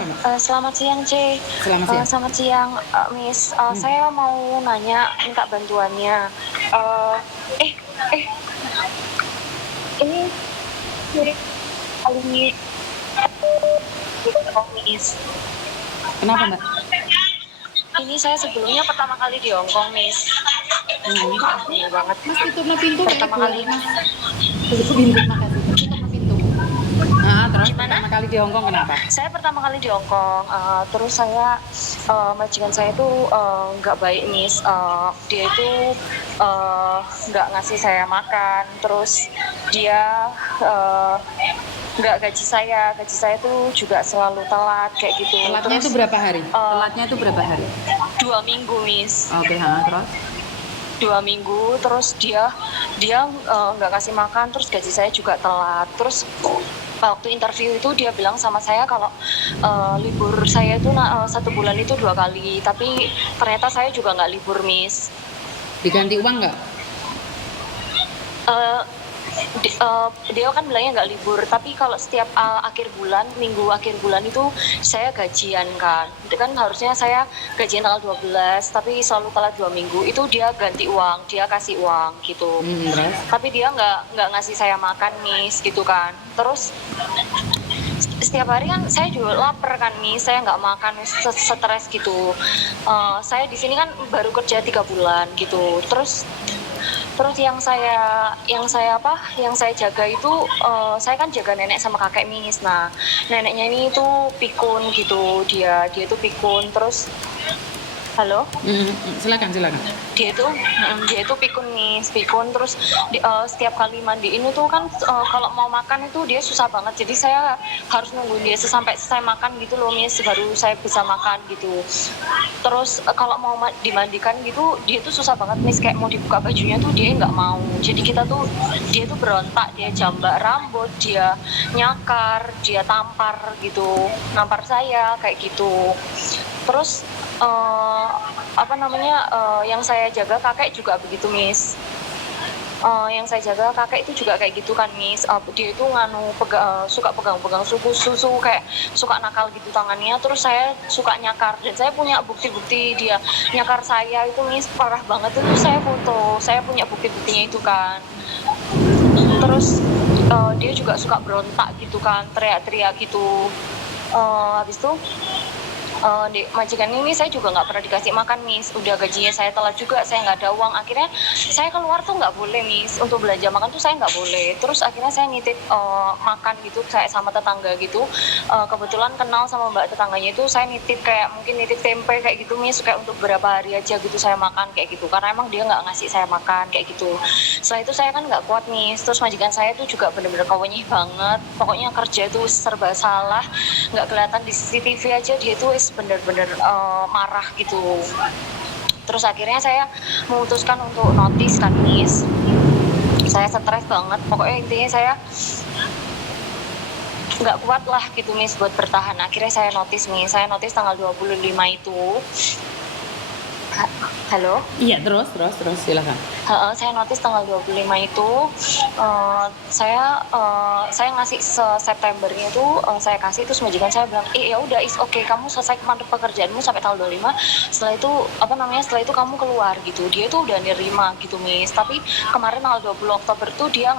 Kenapa, Mbak? Selamat siang, C. Selamat siang. Selamat siang, Miss. Hmm. Saya mau nanya, minta bantuannya. Eh, eh, eh, ini mirip kali Miss. Kenapa, Mbak? Ini saya sebelumnya pertama kali di Hong Kong, Miss. Banget. Mas, tutupnya pintu ya, Pertama kali. Mas. Tutup pintu, makasih. Tutupnya pintu. Nah, terus Gimana? pertama kali di Hong Kong kenapa? Saya pertama kali di Hong Kong, terus majikan saya itu nggak baik, Miss. Dia itu nggak ngasih saya makan, terus dia nggak gaji saya tuh juga selalu telat kayak gitu. Telatnya Terus itu berapa hari? Telatnya itu berapa hari? 2 minggu, Miss. Oke, terus? 2 minggu, terus dia nggak kasih makan, terus gaji saya juga telat. Terus waktu interview itu dia bilang sama saya kalau libur saya itu 1 bulan itu 2 kali, tapi ternyata saya juga nggak libur, Miss. Diganti uang nggak? Dia kan bilangnya nggak libur, tapi kalau setiap akhir bulan, minggu akhir bulan itu saya gajian kan. Itu kan harusnya saya gajian tanggal 12, tapi selalu telat 2 minggu. Itu dia ganti uang, dia kasih uang gitu. Terus? Tapi dia nggak ngasih saya makan, Miss, gitu kan. Terus setiap hari kan saya juga lapar kan, Miss, saya nggak makan, stres gitu. Saya di sini kan baru kerja 3 bulan gitu. Terus yang saya jaga itu, saya kan jaga nenek sama kakek, Miss. Nah, neneknya ini tuh pikun gitu, dia tuh pikun. Terus halo, Silakan. dia itu pikun, Miss, pikun. Terus setiap kali mandiin itu kan kalau mau makan itu dia susah banget, jadi saya harus nungguin dia sampai selesai makan gitu loh, Miss, baru saya bisa makan gitu. Terus kalau mau dimandikan gitu dia tuh susah banget, Miss, kayak mau dibuka bajunya tuh dia nggak mau. Jadi dia tuh berontak, dia jambak rambut, dia nyakar, dia tampar gitu, nampar saya kayak gitu. Terus yang saya jaga kakek juga begitu, Miss. Yang saya jaga kakek itu juga kayak gitu kan, Miss. Dia itu suka pegang-pegang susu, kayak suka nakal gitu tangannya. Terus saya suka nyakar, dan saya punya bukti-bukti dia nyakar saya itu, Miss, parah banget. Itu saya foto, saya punya bukti-buktinya itu kan. Terus dia juga suka berontak gitu kan, teriak-teriak gitu. Habis itu di majikan ini saya juga nggak pernah dikasih makan, Miss. Udah gajinya saya telat juga, saya nggak ada uang. Akhirnya saya keluar tuh nggak boleh, Miss, untuk belanja makan tuh saya nggak boleh. Terus akhirnya saya nitip makan gitu, saya sama tetangga gitu. Kebetulan kenal sama mbak tetangganya itu, saya nitip kayak mungkin nitip tempe kayak gitu, Miss, kayak untuk beberapa hari aja gitu saya makan kayak gitu, karena emang dia nggak ngasih saya makan kayak gitu. Setelah itu saya kan nggak kuat, Miss. Terus majikan saya tuh juga bener-bener kawenyih banget, pokoknya kerja itu serba salah, nggak kelihatan di CCTV aja dia tuh bener-bener marah gitu. Terus akhirnya saya memutuskan untuk notice kan, Miss. Saya stres banget, pokoknya intinya saya nggak kuat lah gitu, Miss, buat bertahan. Akhirnya saya notice, Miss. Saya notice tanggal 25 itu. Halo? Iya, terus silakan. Saya notice tanggal 25 itu saya ngasih Septembernya itu, saya kasih. Terus majikan saya bilang, ya udah, is okay, kamu selesai pekerjaanmu sampai tanggal 25. Setelah itu kamu keluar gitu. Dia tuh udah nerima gitu, Miss. Tapi kemarin tanggal 20 Oktober tuh dia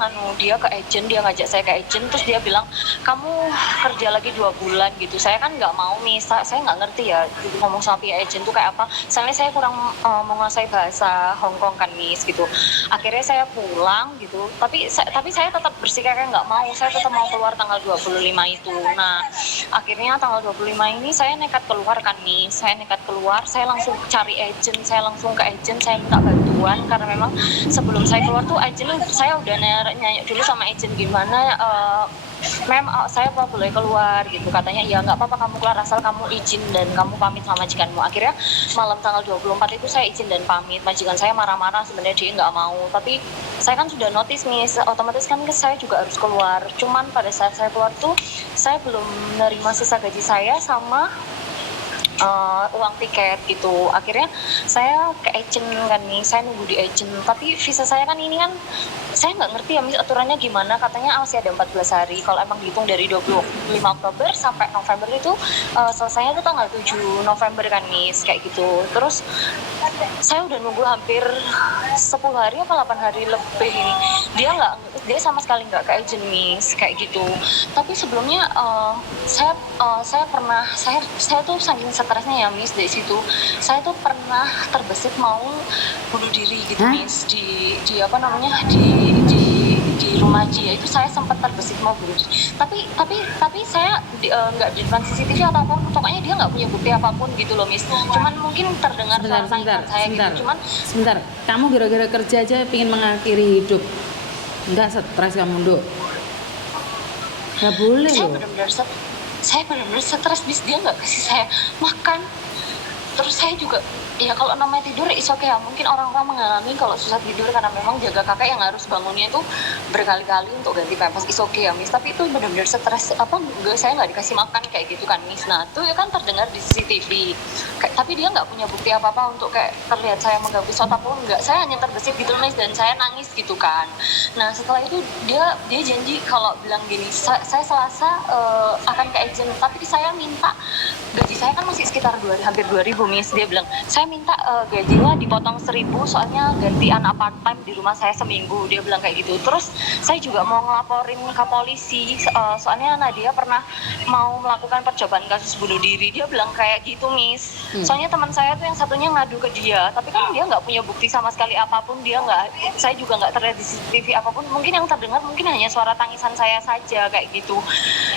ke agent, dia ngajak saya ke agent. Terus dia bilang, kamu kerja lagi 2 bulan gitu. Saya kan nggak mau, Miss. Saya nggak ngerti ya ngomong sama pihak agent tuh kayak apa. Soalnya saya kurang menguasai bahasa Hong Kong kan, Miss, gitu. Akhirnya saya pulang gitu, tapi saya tetap bersikeras nggak mau, saya tetap mau keluar tanggal 25 itu. Nah, akhirnya tanggal 25 ini saya nekat keluar kan, Miss. Saya nekat keluar, saya langsung cari agent, saya langsung ke agent, saya minta bantuan, karena memang sebelum saya keluar tuh agent, saya udah nanya dulu sama agent, gimana mem, saya apa boleh keluar gitu. Katanya ya nggak apa-apa, kamu keluar asal kamu izin dan kamu pamit sama majikanmu. Akhirnya malam tanggal 24 itu saya izin dan pamit. Majikan saya marah-marah, sebenarnya dia nggak mau, tapi saya kan sudah notice, Miss, otomatis kan saya juga harus keluar. Cuman pada saat saya keluar tuh saya belum menerima sisa gaji saya sama uang tiket gitu. Akhirnya saya ke agent kan nih, saya nunggu di agent, tapi visa saya kan ini kan saya nggak ngerti ya Miss aturannya gimana, katanya masih ada 14 hari kalau emang dihitung dari 25 Oktober sampai November itu selesainya tuh tanggal 7 November kan Miss, kayak gitu. Terus saya udah nunggu hampir 10 hari apa 8 hari lebih ini, dia sama sekali nggak ke agent Miss, kayak gitu. Tapi sebelumnya saya tuh saking stresnya ya Miss, dari situ saya tuh pernah terbesit mau bunuh diri gitu Miss, di apa namanya, di rumah dia itu saya sempat terbesit mau bunuh diri. Tapi saya nggak di depan CCTV ataupun, pokoknya dia nggak punya bukti apapun gitu loh Miss. Cuman mungkin terdengar suara tangisan saya gitu. Sebentar, kamu gara-gara kerja aja pengen mengakhiri hidup, nggak stres kamu Dok? Nggak boleh loh. Saya benar-benar stres Miss, dia nggak kasih saya makan. Terus saya juga, ya kalau namanya tidur is okay ya, mungkin orang-orang mengalami kalau susah tidur karena memang jaga kakak yang harus bangunnya itu berkali-kali untuk ganti pampers, is okay ya Miss. Tapi itu benar-benar stres, saya nggak dikasih makan kayak gitu kan Miss. Nah itu ya kan terdengar di CCTV, tapi dia nggak punya bukti apa-apa untuk kayak terlihat saya megang pisau ataupun enggak. Saya hanya terbesit gitu Miss, dan saya nangis gitu kan. Nah setelah itu dia janji kalau bilang gini, saya Selasa akan ke agent, tapi saya minta gaji saya kan masih sekitar hampir 2.000 Miss. Dia bilang saya minta gajinya dipotong 1.000 soalnya ganti anak part time di rumah saya seminggu, dia bilang kayak gitu. Terus saya juga mau ngelaporin ke polisi soalnya Nadia pernah mau melakukan percobaan kasus bunuh diri, dia bilang kayak gitu Miss. Soalnya teman saya tuh yang satunya ngadu ke dia, tapi kan dia nggak punya bukti sama sekali apapun, saya juga nggak terlihat di CCTV apapun. Mungkin yang terdengar mungkin hanya suara tangisan saya saja kayak gitu.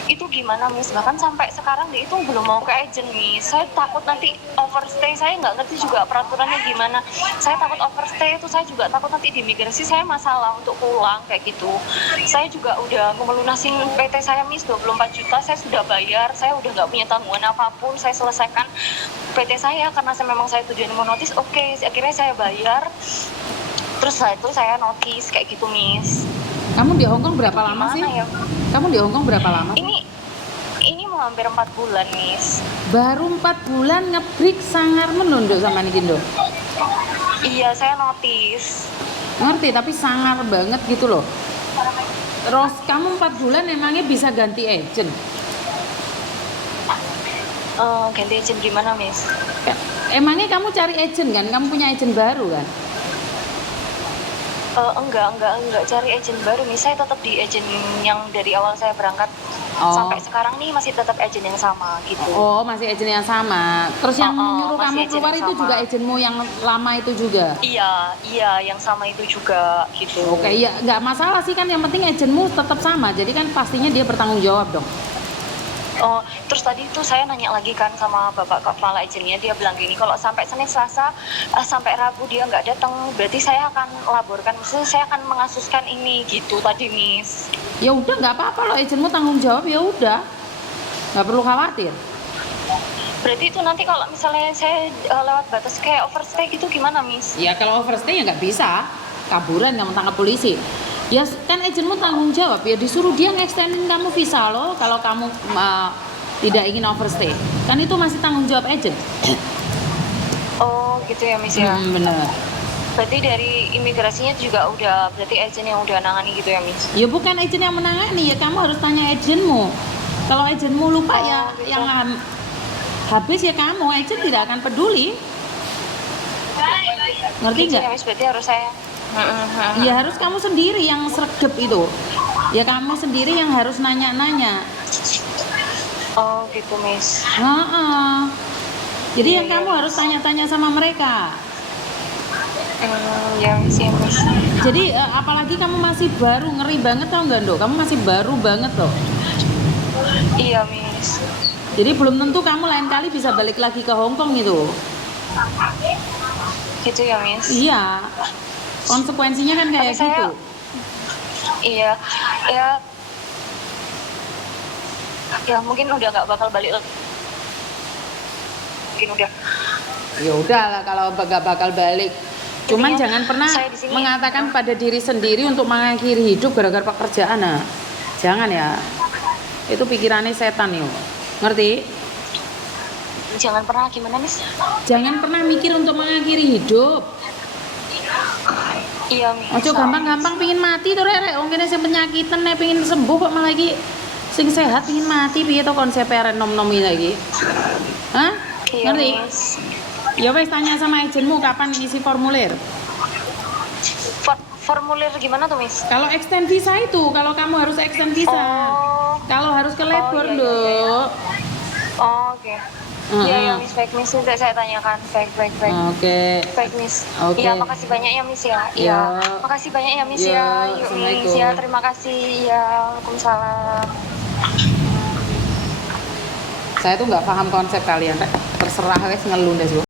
Itu gimana Miss, bahkan sampai sekarang dia itu belum mau ke agent Miss. Saya takut nanti overstay, saya nggak ngerti juga peraturannya gimana. Saya takut overstay itu, saya juga takut nanti di imigrasi saya masalah untuk pulang kayak gitu. Saya juga udah melunasin PT saya Miss, 24 juta saya sudah bayar, saya udah nggak punya tanggungan apapun, saya selesaikan PT saya karena memang saya tujuan mau notis. Oke, akhirnya saya bayar, terus setelah itu saya notis kayak gitu Miss. Kamu di Hongkong berapa lama sih? Ya? Kamu di Hongkong berapa lama? Ini mau hampir 4 bulan Miss. Baru 4 bulan ngebreak sangar menunduk sama Nikindo. Iya, saya notis. Ngerti, tapi sangar banget gitu loh. Terus kamu 4 bulan emangnya bisa ganti agent? Ganti agent gimana Miss? Emangnya kamu cari agent kan? Kamu punya agent baru kan? Enggak cari agent baru nih. Saya tetap di agent yang dari awal saya berangkat sampai sekarang nih, masih tetap agent yang sama gitu. Oh, masih agent yang sama. Terus yang nyuruh kamu keluar itu juga agentmu yang lama itu juga? Iya, yang sama itu juga gitu. Oke, ya nggak masalah sih kan, yang penting agentmu tetap sama. Jadi kan pastinya dia bertanggung jawab dong. Terus tadi itu saya nanya lagi kan sama bapak kepala agennya, dia bilang gini, kalau sampai Senin Selasa sampai Rabu dia nggak datang, berarti saya akan laporkan, maksudnya saya akan mengasuskan ini gitu tadi Miss. Ya udah, nggak apa-apa loh, agentmu tanggung jawab, ya udah, nggak perlu khawatir. Berarti itu nanti kalau misalnya saya lewat batas kayak overstay gitu gimana Miss? Ya kalau overstay ya nggak bisa, kaburan kamu tangkap polisi. Ya kan agentmu tanggung jawab, ya disuruh dia nge-extendin kamu visa lo kalau kamu tidak ingin overstay. Kan itu masih tanggung jawab agent. Oh gitu ya Miss ya. Bener. Berarti dari imigrasinya juga udah, berarti agent yang udah nangani gitu ya Miss? Ya bukan agent yang menangani, ya kamu harus tanya agentmu. Kalau agentmu lupa gitu. Yang habis ya kamu, agent tidak akan peduli. Ngerti nggak? Gitu ya Miss, berarti harus saya. Ya harus kamu sendiri yang sregep itu. Ya kamu sendiri yang harus nanya-nanya. Oh gitu Miss. Jadi yang kamu harus tanya-tanya sama mereka. Ya Miss, ya Miss. Jadi apalagi kamu masih baru, ngeri banget tau nggak Dok? Kamu masih baru banget loh. Iya Miss. Jadi belum tentu kamu lain kali bisa balik lagi ke Hongkong gitu. Gitu ya Miss. Iya. Konsekuensinya kan kayak gitu. Iya, ya mungkin udah nggak bakal balik lagi. Mungkin udah. Ya udahlah kalau nggak bakal balik. Cuman jangan pernah mengatakan pada diri sendiri untuk mengakhiri hidup gara-gara pekerjaan. Nah. Jangan ya. Itu pikirannya setan yuk. Ngerti? Jangan pernah gimana, Miss? Jangan pernah mikir untuk mengakhiri hidup. Iya, Miss. Ojo gampang-gampang pingin mati tuh rek. Wong kene sing penyakitan nek pingin sembuh kok malah lagi sing sehat pingin mati piye to konsepnya arek nom-nom iki lagi. Hah? Iya, Ngerti? Miss. Ya wes tanya sama agenmu kapan ngisi formulir. Formulir gimana tuh, Miss? Kalau extend visa itu, kalau kamu harus extend visa. Oh. Kalau harus ke labor, iya, iya, Nduk. iya. Oh, oke. Iya, ya, Miss. Baik, Miss. Sudah saya tanyakan. Baik. Oke. Baik, Miss. Oke. Iya, makasih banyak ya, Miss ya. Iya. Makasih banyak ya, Miss Iya, ya. Yuk, Assalamualaikum. Miss ya. Terima kasih. Ya, Waalaikumsalam. Saya tuh nggak paham konsep kalian, Rek. Terserah wes ngeluh deh,